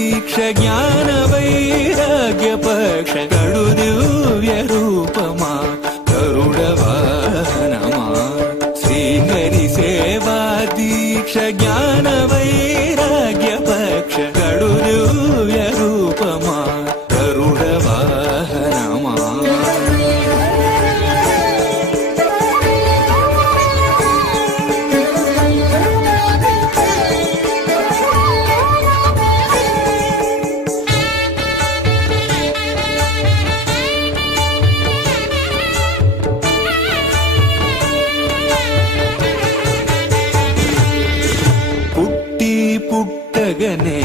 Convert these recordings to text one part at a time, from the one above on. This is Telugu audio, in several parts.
దీక్ష జ్ఞాన వైరాగ్య పక్ష కడు దివ్య రూపమా గరుడ వాహనమా శ్రీహరి సేవా దీక్ష జ్ఞాన వైరాగ్య పక్ష కడు దివ్య రూపమా గరుడ వాహనమా పుట్టగనే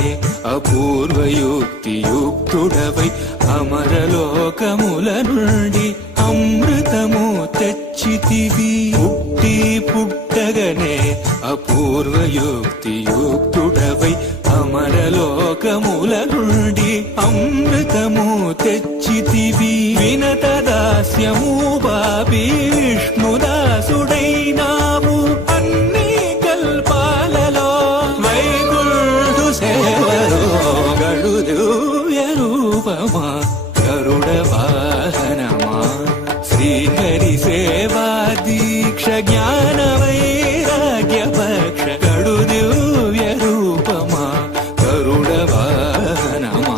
అపూర్వయుక్తియుక్తుడవై అమరలోకముల నుండి అమృతము తెచ్చితివి పుట్టగనే అపూర్వయుక్తియుక్తుడవై అమరలోకముల నుండి అమృతము తెచ్చితివి వినత దాస్యము బాపి విష్ణుదాసుడైనావు అన్ని కల్పాలలో వైకుంఠు సేవలో గడు దివ్య రూపమా గరుడ వాహనమా శ్రీహరి సేవా దీక్ష జ్ఞాన వైరాగ్య పక్ష గడు దివ్య రూపమా గరుడ వాహనమా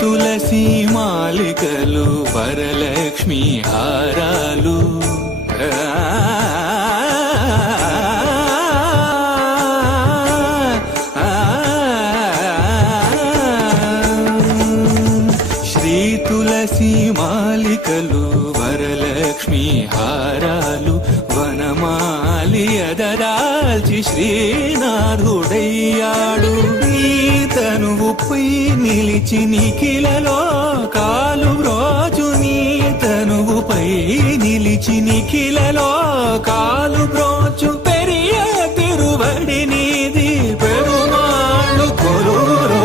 తులసి మాలికలు వరలక్ష్మి హారాలు శ్రీ తులసి మాలికలు వరలక్ష్మి హారాలు వనమాలి అదరాల్చి శ్రీనాథుడయ్యాడు నీ తనువుపై నిలిచి నిఖిలలో కాలు రోజు నీ తనువుపై నిలిచి నిఖిలలో కాలు బ్రోచు పెరియ తిరువడి నీది పెరుమాళ్ళు కొలురో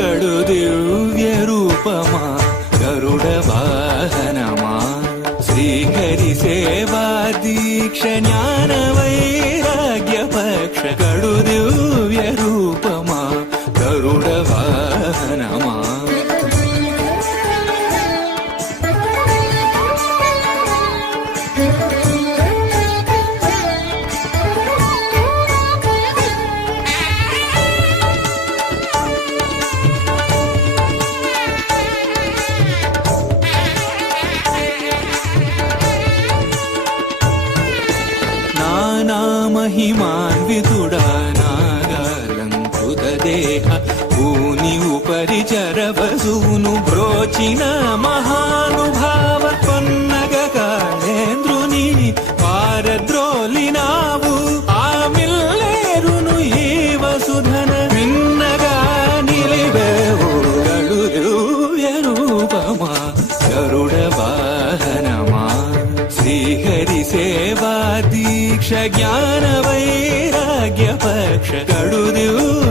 గడు దివ్య రూపమా గరుడ వాహనమా శ్రీహరి సేవా దీక్ష జ్ఞాన వైరాగ్య పక్ష గడు దివ్య రూపమా గరుడ వాహనమా మహిమాన్వితుడా నాగాలంకృత దేహ భూని ఉపరిచర వసూను బ్రోచిన మహానుభావ పన్నగ కాళేంద్రుని పారద్రోలినావు ఆ మిల్లేరును ఈ వసుధన విన్నగా నిలివేవు గడు దివ్య రూపమా గరుడ వాహనమా శ్రీహరి సేవా దీక్ష జ్ఞాన వైరాగ్య పక్ష గడు దివ్య